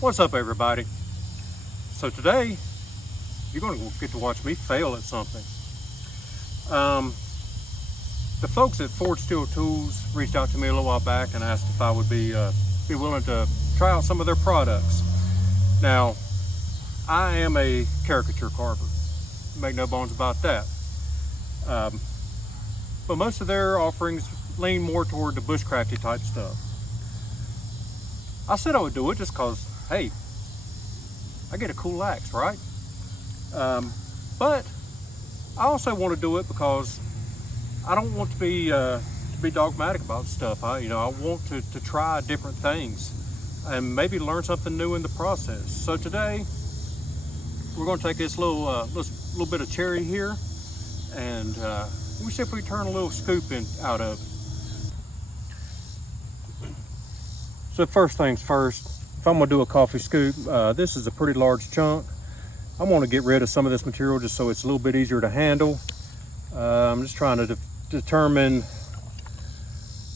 What's up, everybody? So today you're going to get to watch me fail at something. The folks at Ford Steel Tools reached out to me a little while back and asked if I would be willing to try out some of their products. Now, I am a caricature carver, make no bones about that. But most of their offerings lean more toward the bushcrafty type stuff. I said I would do it just because, hey, I get a cool axe, right? But I also want to do it because I don't want to be dogmatic about stuff. I want to try different things and maybe learn something new in the process. So today we're going to take this little bit of cherry here, and we'll see if we turn a little scoop out of it. So first things first, if I'm going to do a coffee scoop, this is a pretty large chunk. I want to get rid of some of this material just so it's a little bit easier to handle. I'm just trying to determine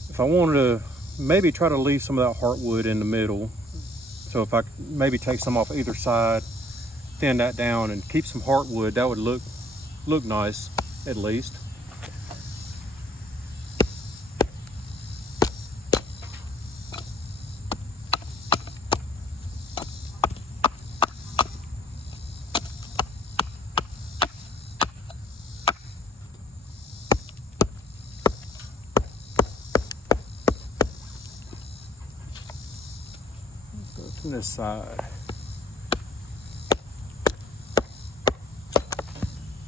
if I wanted to maybe try to leave some of that heartwood in the middle. So if I maybe take some off either side, thin that down and keep some heartwood, that would look nice at least. From this side.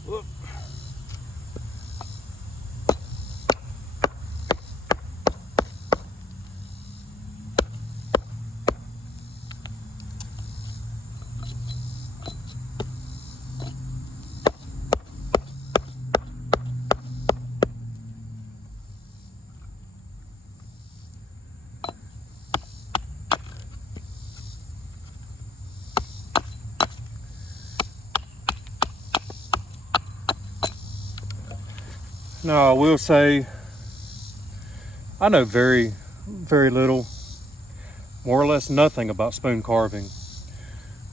Whoop. Now, I will say, I know very, very little, more or less nothing about spoon carving.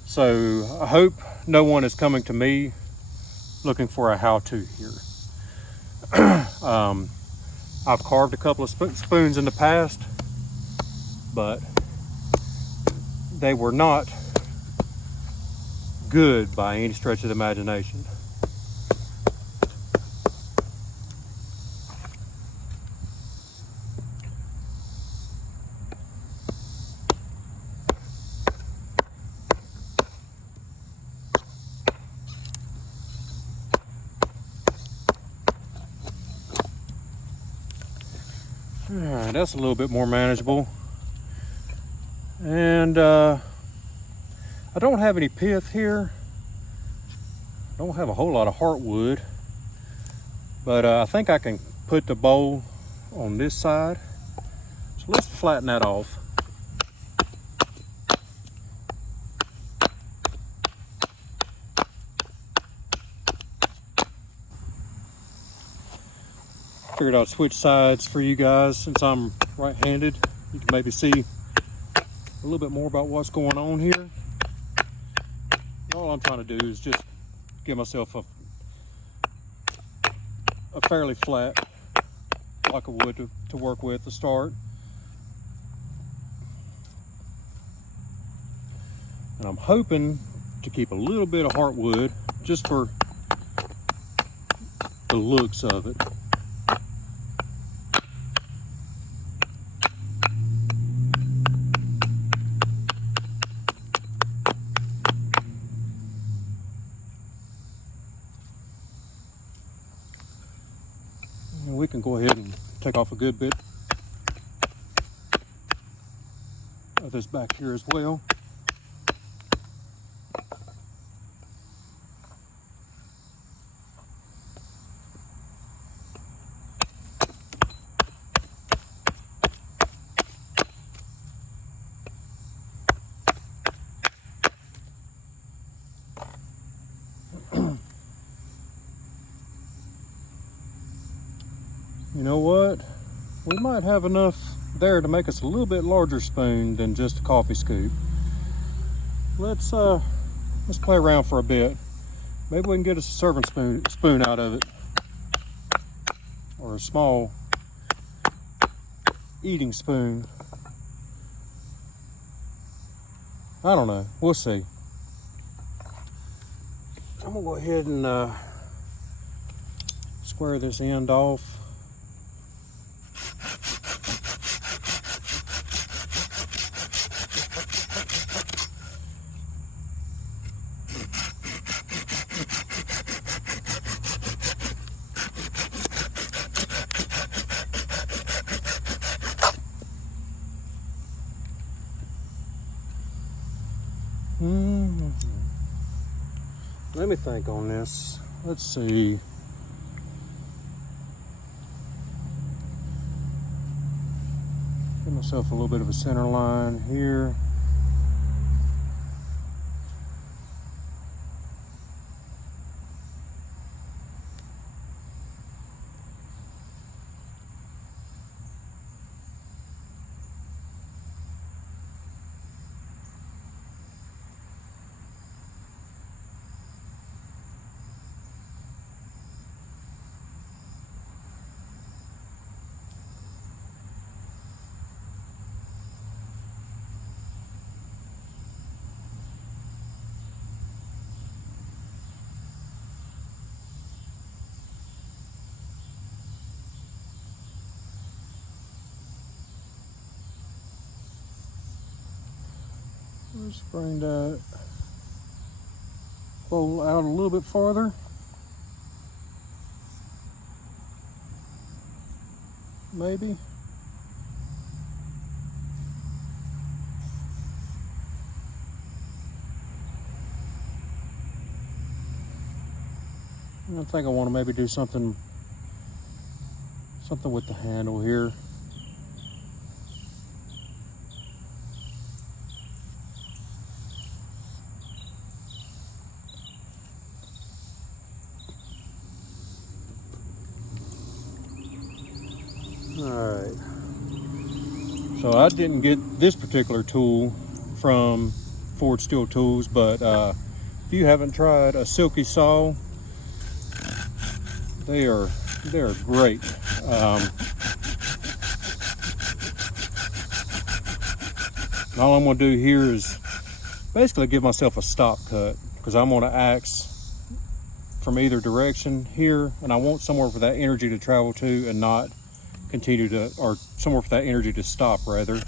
So I hope no one is coming to me looking for a how-to here. I've carved a couple of spoons in the past, but they were not good by any stretch of the imagination. All right, that's a little bit more manageable. And I don't have any pith here. I don't have a whole lot of heartwood, but I think I can put the bowl on this side. So let's flatten that off. Figured I'd switch sides for you guys since I'm right-handed. You can maybe see a little bit more about what's going on here. All I'm trying to do is just give myself a fairly flat block of wood to work with to start. And I'm hoping to keep a little bit of heartwood just for the looks of it. We can go ahead and take off a good bit of this back here as well. You know what? We might have enough there to make us a little bit larger spoon than just a coffee scoop. let's play around for a bit. Maybe we can get us a serving spoon out of it, or a small eating spoon. I don't know. We'll see. I'm gonna go ahead and square this end off. Let me think on this. Let's see. Give myself a little bit of a center line here. Let's bring that pole out a little bit farther. Maybe. I think I want to maybe do something with the handle here. Alright, so I didn't get this particular tool from Ford Steel Tools, but if you haven't tried a silky saw, they're great. All I'm going to do here is basically give myself a stop cut, because I'm going to axe from either direction here, and I want somewhere for that energy to travel to and not continue to, or somewhere for that energy to stop rather,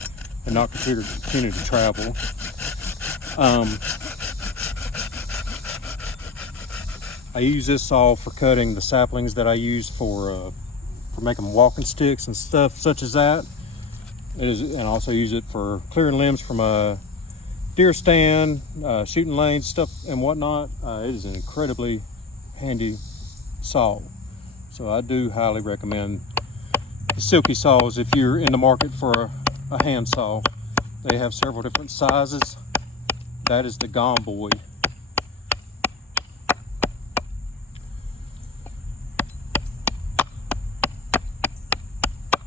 and not continue to travel. I use this saw for cutting the saplings that I use for making walking sticks and stuff such as that. And I also use it for clearing limbs from a deer stand, shooting lanes, stuff and whatnot. It is an incredibly handy saw. So I do highly recommend the silky saws if you're in the market for a hand saw. They have several different sizes. That is the Gone Boy.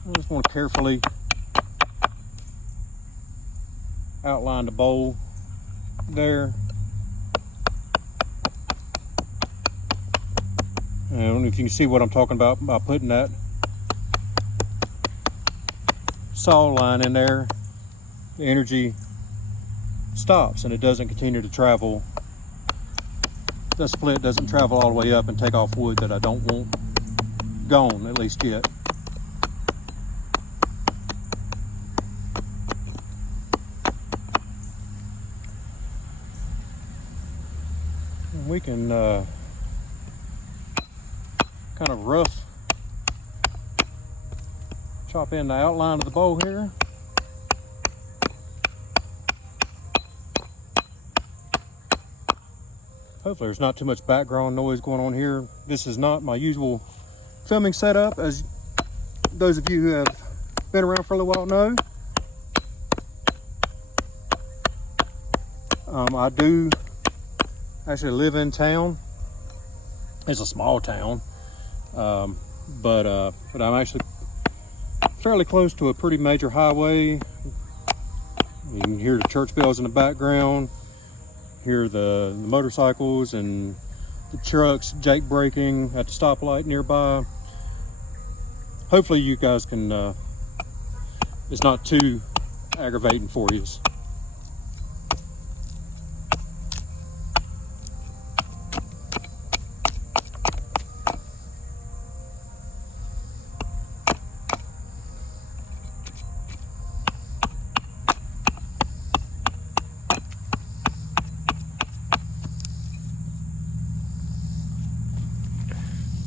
I just want to carefully outline the bowl there. And I don't know if you can see what I'm talking about by putting that saw line in there. The energy stops and it doesn't continue to travel. The split doesn't travel all the way up and take off wood that I don't want gone, at least yet. And we can kind of rough chop in the outline of the bow here. Hopefully there's not too much background noise going on here. This is not my usual filming setup, as those of you who have been around for a little while know. I do actually live in town. It's a small town, but I'm actually fairly close to a pretty major highway. You can hear the church bells in the background. hear the motorcycles and the trucks jake braking at the stoplight nearby. Hopefully you guys can, it's not too aggravating for you.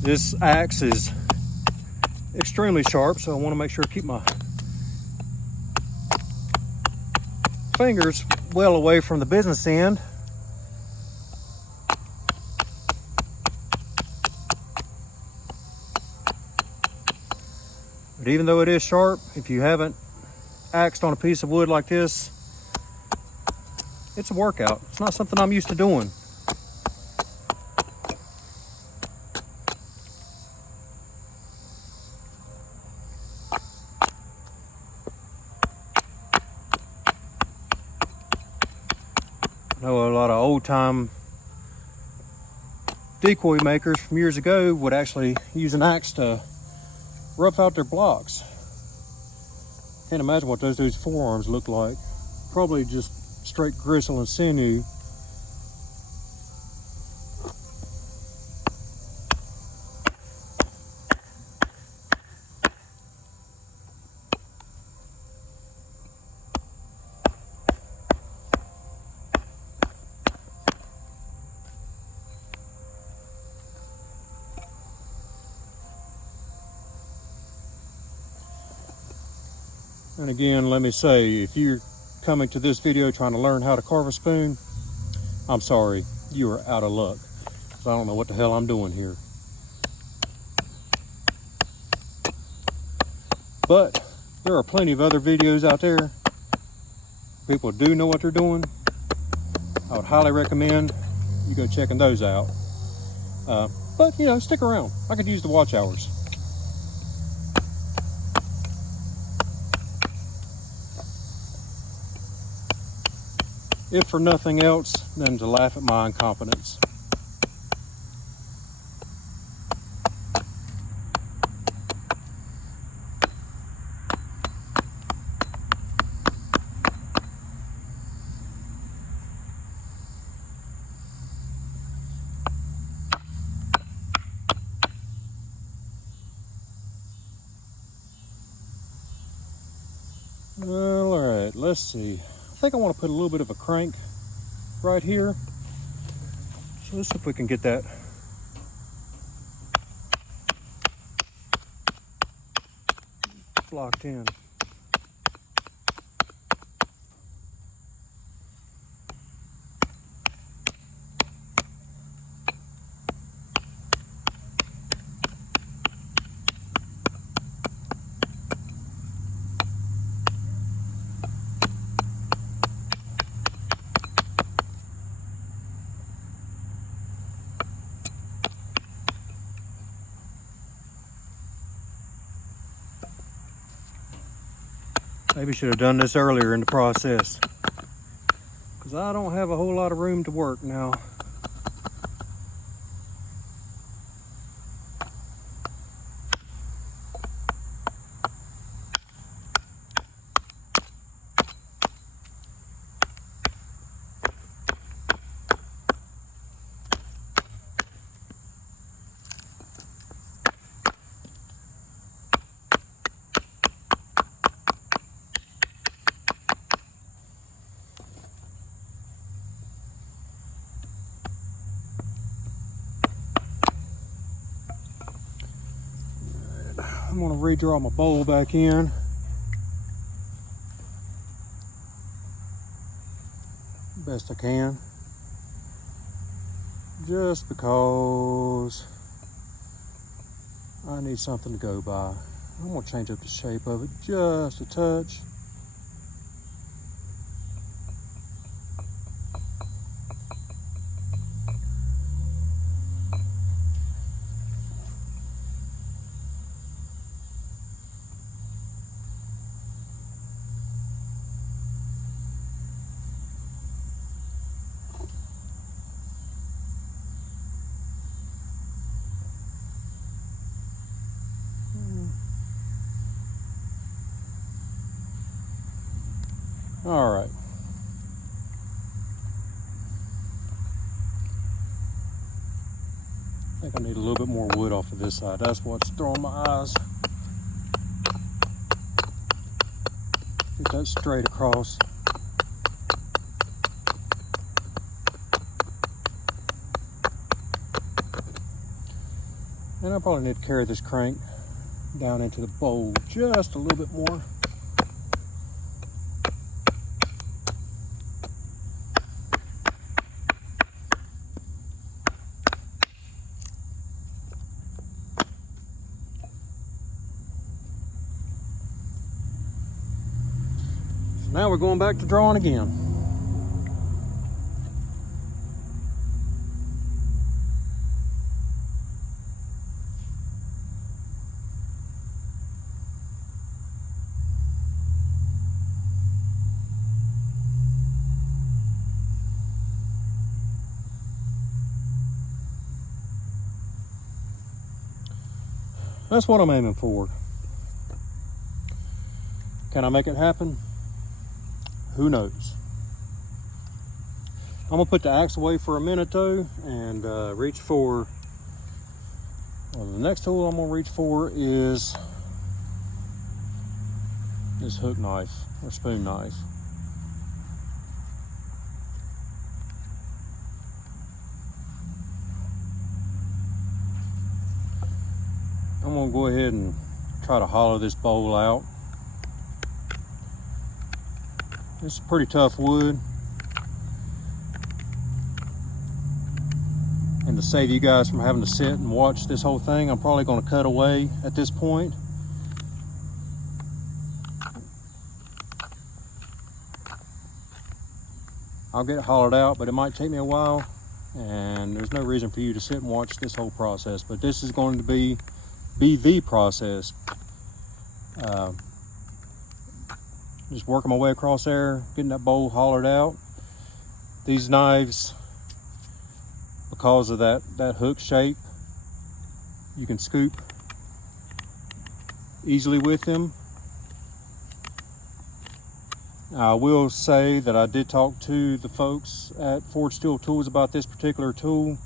This axe is extremely sharp, so I want to make sure to keep my fingers well away from the business end. But even though it is sharp, if you haven't axed on a piece of wood like this, it's a workout. It's not something I'm used to doing. I know a lot of old-time decoy makers from years ago would actually use an axe to rough out their blocks. Can't imagine what those dudes' forearms look like. Probably just straight gristle and sinew. And again, let me say, if you're coming to this video trying to learn how to carve a spoon, I'm sorry, you are out of luck. 'Cause I don't know what the hell I'm doing here. But there are plenty of other videos out there. People do know what they're doing. I would highly recommend you go checking those out. But you know, stick around. I could use the watch hours. If for nothing else than to laugh at my incompetence. Well, all right, let's see. I think I want to put a little bit of a crank right here. So let's see if we can get that locked in. Maybe should have done this earlier in the process, because I don't have a whole lot of room to work now. I'm going to redraw my bowl back in. Best I can. Just because I need something to go by. I'm going to change up the shape of it just a touch. All right. I think I need a little bit more wood off of this side. That's what's throwing my eyes. Get that straight across. And I probably need to carry this crank down into the bowl just a little bit more. So now we're going back to drawing again. That's what I'm aiming for. Can I make it happen? Who knows? I'm gonna put the axe away for a minute though, and reach for, well, the next tool I'm gonna reach for is this hook knife or spoon knife. I'm gonna go ahead and try to hollow this bowl out. It's pretty tough wood. And to save you guys from having to sit and watch this whole thing, I'm probably gonna cut away at this point. I'll get it hollowed out, but it might take me a while. And there's no reason for you to sit and watch this whole process. But this is going to be the process. Just working my way across there, getting that bowl hollowed out. These knives, because of that hook shape, you can scoop easily with them. I will say that I did talk to the folks at Ford Steel Tools about this particular tool.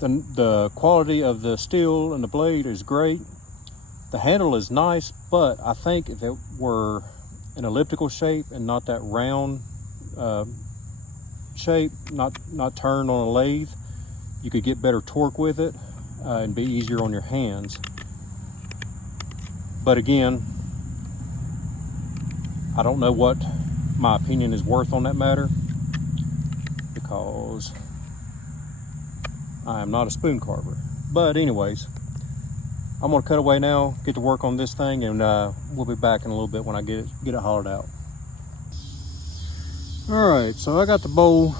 The quality of the steel and the blade is great. The handle is nice, but I think if it were an elliptical shape and not that round shape, not turned on a lathe, you could get better torque with it and be easier on your hands. But again, I don't know what my opinion is worth on that matter, because I am not a spoon carver. But anyways, I'm gonna cut away now, get to work on this thing, and we'll be back in a little bit when I get it hollowed out. All right, so I got the bowl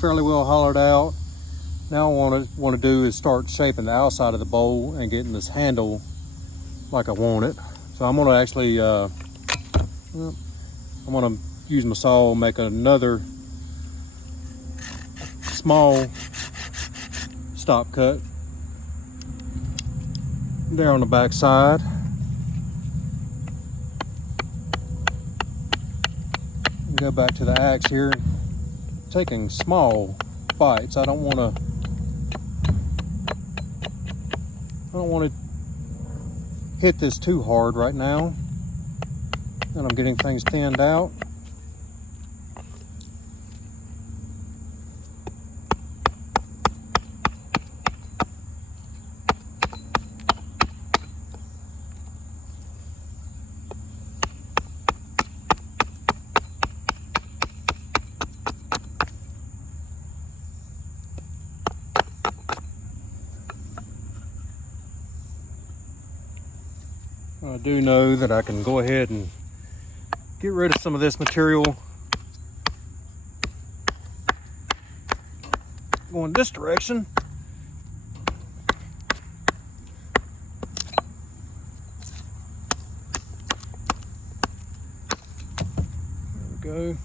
fairly well hollowed out. Now what I want to do is start shaping the outside of the bowl and getting this handle like I want it. So I'm gonna actually, I'm gonna use my saw and make another small stop cut there on the back side. Go back to the axe here, taking small bites. I don't want to hit this too hard right now, and I'm getting things thinned out. I do know that I can go ahead and get rid of some of this material going this direction. There we go.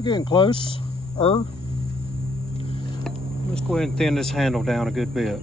We're getting close. Let's go ahead and thin this handle down a good bit.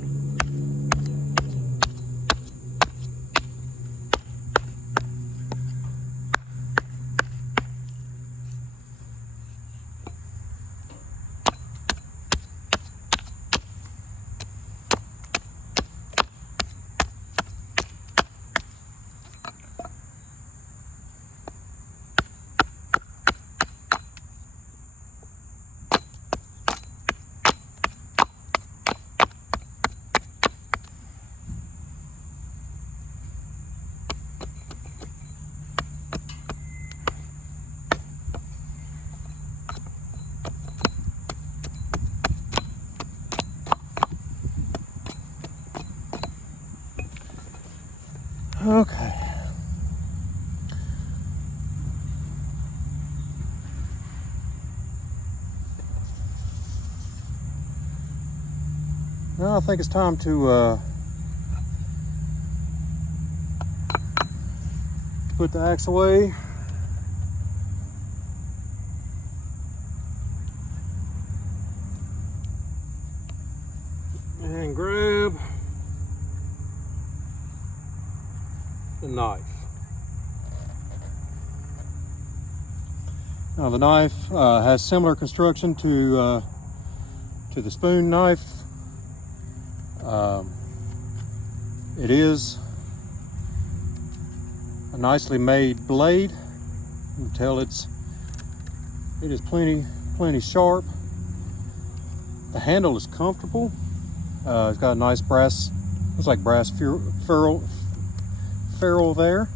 Okay. Now I think it's time to put the axe away. And grab the knife. Now the knife has similar construction to the spoon knife. It is a nicely made blade. You can tell it is plenty sharp. The handle is comfortable. It's got a nice brass, looks like brass ferrule there.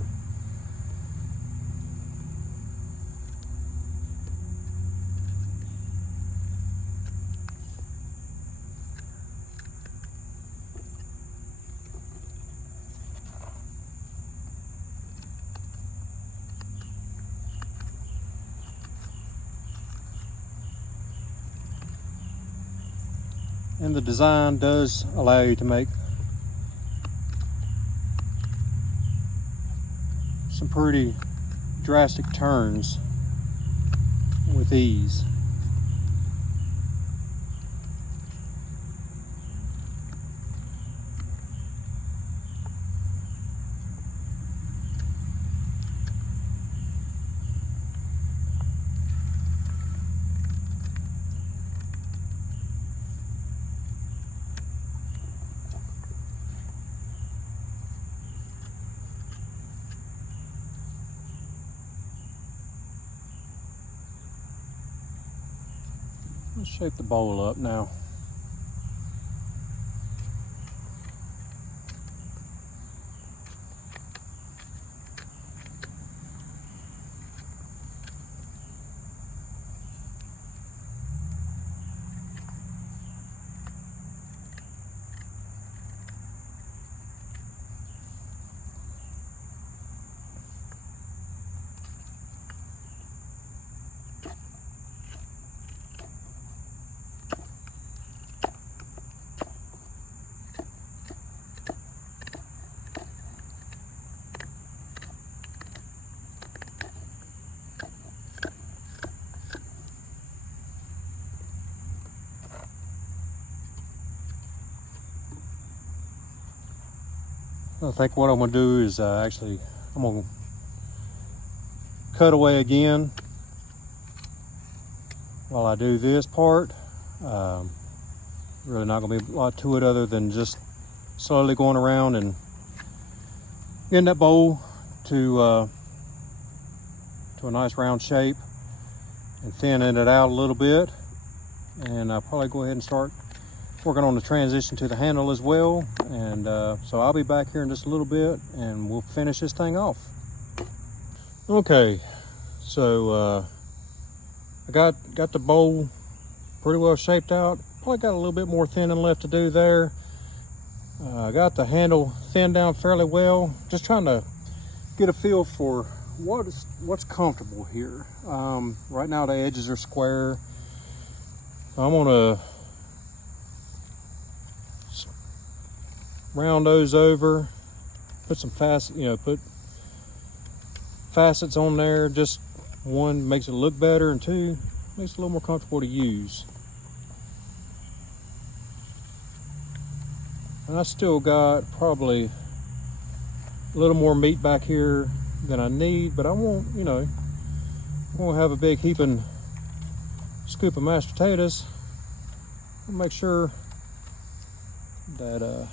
And the design does allow you to make some pretty drastic turns with ease. Let's shape the bowl up now. I think what I'm going to do is I'm going to cut away again while I do this part. Really not going to be a lot to it other than just slowly going around and getting that bowl to a nice round shape and thinning it out a little bit. And I'll probably go ahead and start working on the transition to the handle as well. And so I'll be back here in just a little bit and we'll finish this thing off. Okay, so I got the bowl pretty well shaped out. Probably got a little bit more thinning left to do there. I got the handle thinned down fairly well. Just trying to get a feel for what's comfortable here. Right now the edges are square. I'm gonna round those over, put some put facets on there. Just one, makes it look better, and two, makes it a little more comfortable to use. And I still got probably a little more meat back here than I need, but I won't, you know, I won't have a big heaping scoop of mashed potatoes. I'll make sure that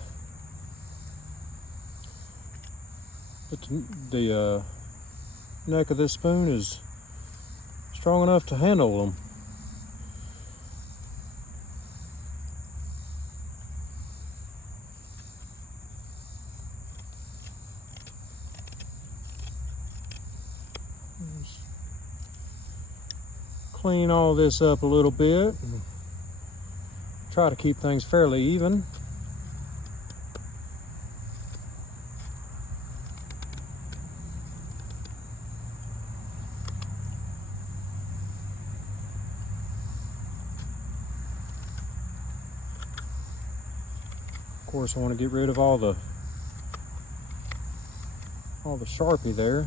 the neck of this spoon is strong enough to handle them. Just clean all this up a little bit and try to keep things fairly even. Of course, I want to get rid of all the Sharpie there.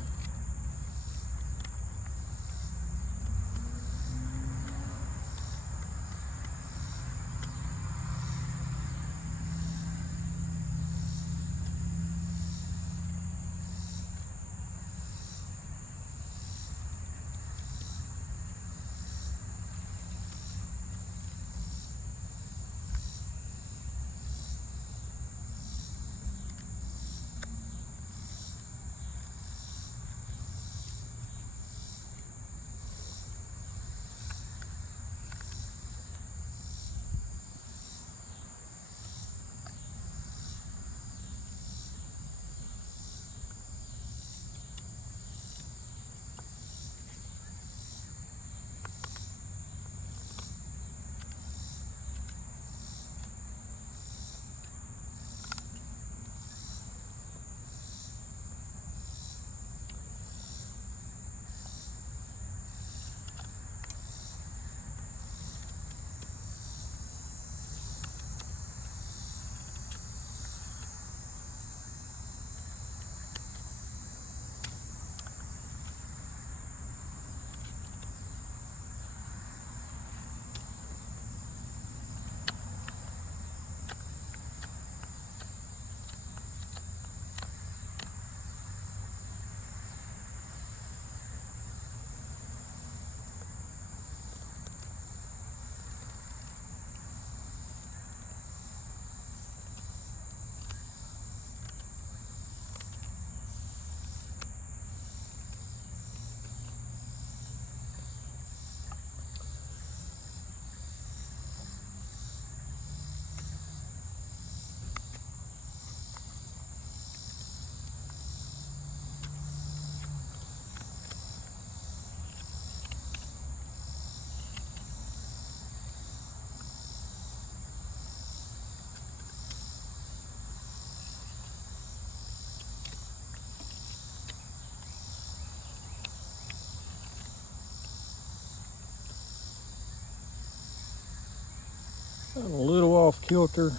Got a little off kilter.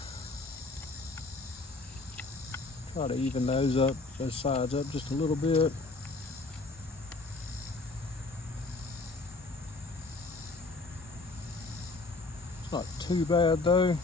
Try to even those sides up just a little bit. It's not too bad though.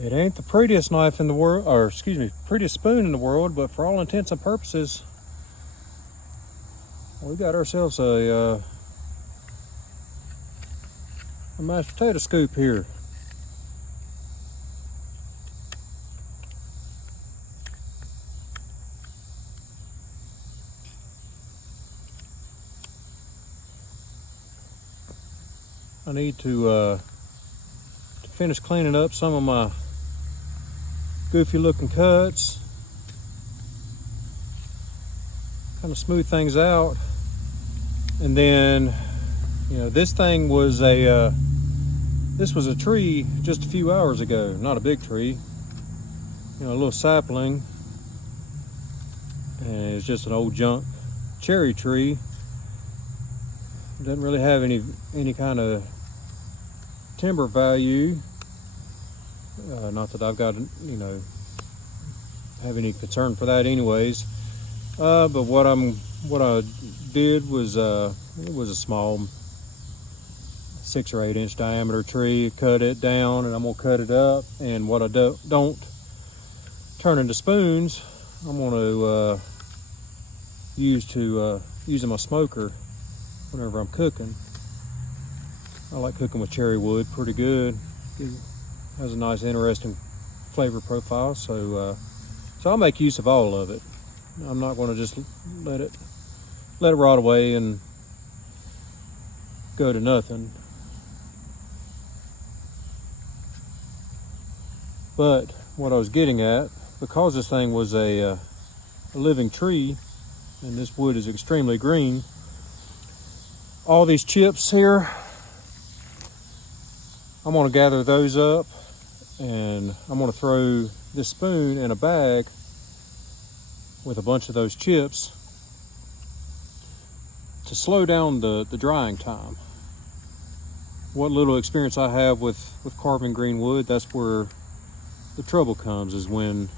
It ain't the prettiest knife in the world, or excuse me, prettiest spoon in the world, but for all intents and purposes, we got ourselves a mashed potato scoop here. I need to finish cleaning up some of my goofy looking cuts, kind of smooth things out. And then, you know, this thing was a tree just a few hours ago, not a big tree, you know, a little sapling, and it's just an old junk cherry tree. It doesn't really have any kind of timber value. Not that I've got, you know, have any concern for that anyways. But what I did was it was a small 6 or 8 inch diameter tree. Cut it down, and I'm gonna cut it up. And what I don't turn into spoons, I'm gonna use in my smoker whenever I'm cooking. I like cooking with cherry wood pretty good. It has a nice, interesting flavor profile. So I'll make use of all of it. I'm not going to just let it rot away and go to nothing. But what I was getting at, because this thing was a living tree, and this wood is extremely green, all these chips here, I'm going to gather those up, and I'm going to throw this spoon in a bag with a bunch of those chips to slow down the drying time. What little experience I have with carving green wood, that's where the trouble comes, is when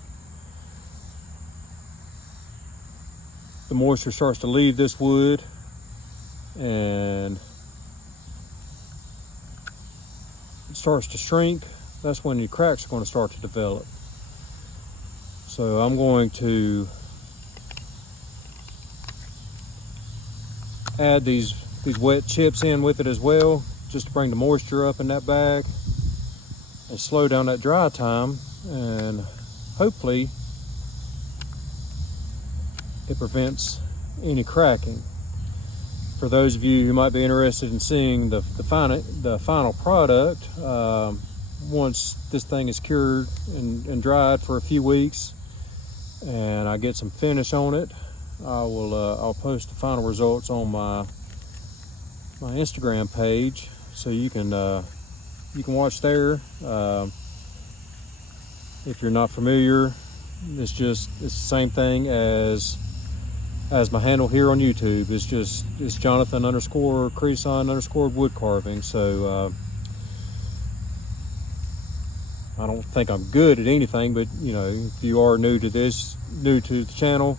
the moisture starts to leave this wood and it starts to shrink. That's when your cracks are going to start to develop. So I'm going to add these wet chips in with it as well, just to bring the moisture up in that bag and slow down that dry time, and hopefully it prevents any cracking. For those of you who might be interested in seeing the final product, once this thing is cured and dried for a few weeks and I get some finish on it, I'll post the final results on my Instagram page, so you can watch there. If you're not familiar, it's the same thing as my handle here on YouTube. It's Jonathan_Creason_ wood carving. So I don't think I'm good at anything, but you know, if you are new to the channel,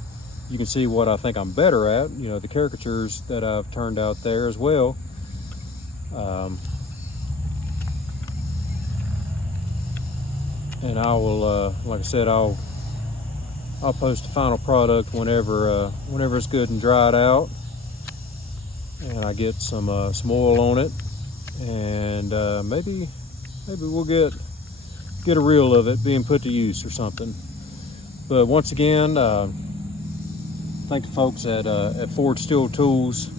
you can see what I think I'm better at. You know, the caricatures that I've turned out there as well. And I will, like I said, I'll post the final product whenever it's good and dried out, and I get some oil on it, and maybe we'll get a reel of it being put to use or something. But once again, thank the folks at Ford Steel Tools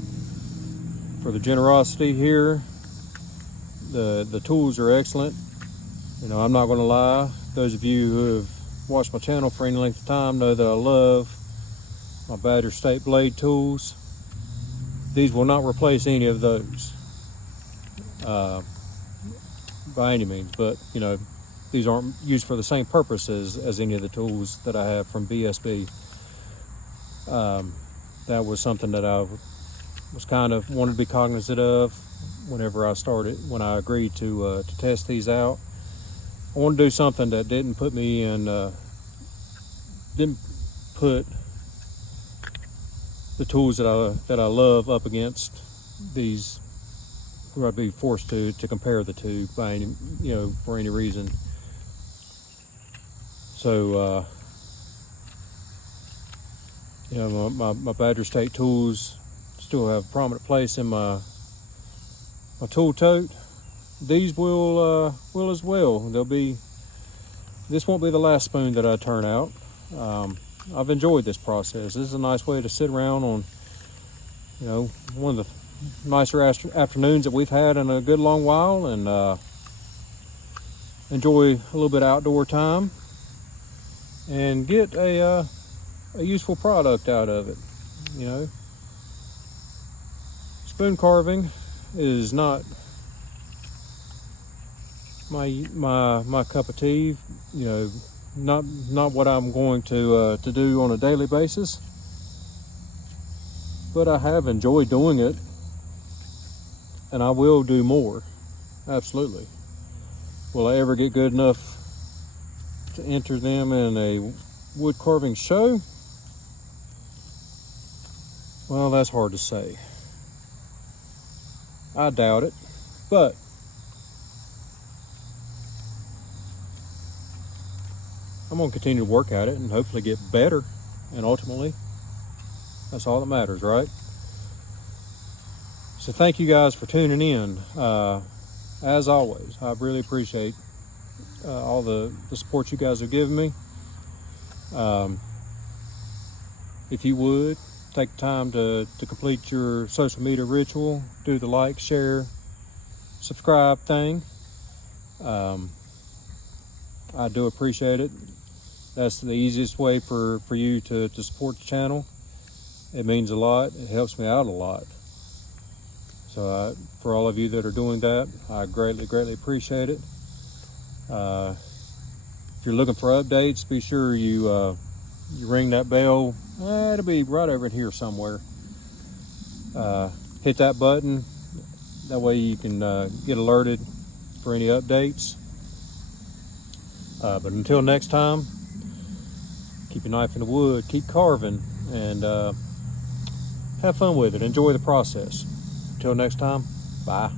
for the generosity here. The tools are excellent. You know, I'm not going to lie. Those of you who have watched my channel for any length of time know that I love my Badger State blade tools. These will not replace any of those by any means, but you know, these aren't used for the same purpose as any of the tools that I have from BSB. That was something that I was kind of wanted to be cognizant of when I agreed to test these out. I want to do something that didn't put the tools that I love up against these, where I'd be forced to compare the two by any, you know, for any reason. So you know, my Badger State tools still have a prominent place in my tool tote. These will as well. This won't be the last spoon that I turn out. I've enjoyed this process. This is a nice way to sit around on, you know, one of the nicer afternoons that we've had in a good long while, and enjoy a little bit of outdoor time and get a useful product out of it. You know, spoon carving is not my cup of tea. You know, not what I'm going to do on a daily basis, but I have enjoyed doing it, and I will do more. Absolutely. Will I ever get good enough to enter them in a wood carving show? Well, that's hard to say. I doubt it, but I'm going to continue to work at it and hopefully get better, and ultimately that's all that matters, right? So thank you guys for tuning in. As always, I really appreciate all the support you guys have given me. If you would take the time to complete your social media ritual, do the like, share, subscribe thing. I do appreciate it. That's the easiest way for you to support the channel. It means a lot. It helps me out a lot. So for all of you that are doing that, I greatly appreciate it. If you're looking for updates, be sure you ring that bell. It'll be right over here somewhere. Hit that button. That way you can get alerted for any updates. But until next time, keep your knife in the wood, keep carving, and have fun with it. Enjoy the process. Until next time, bye.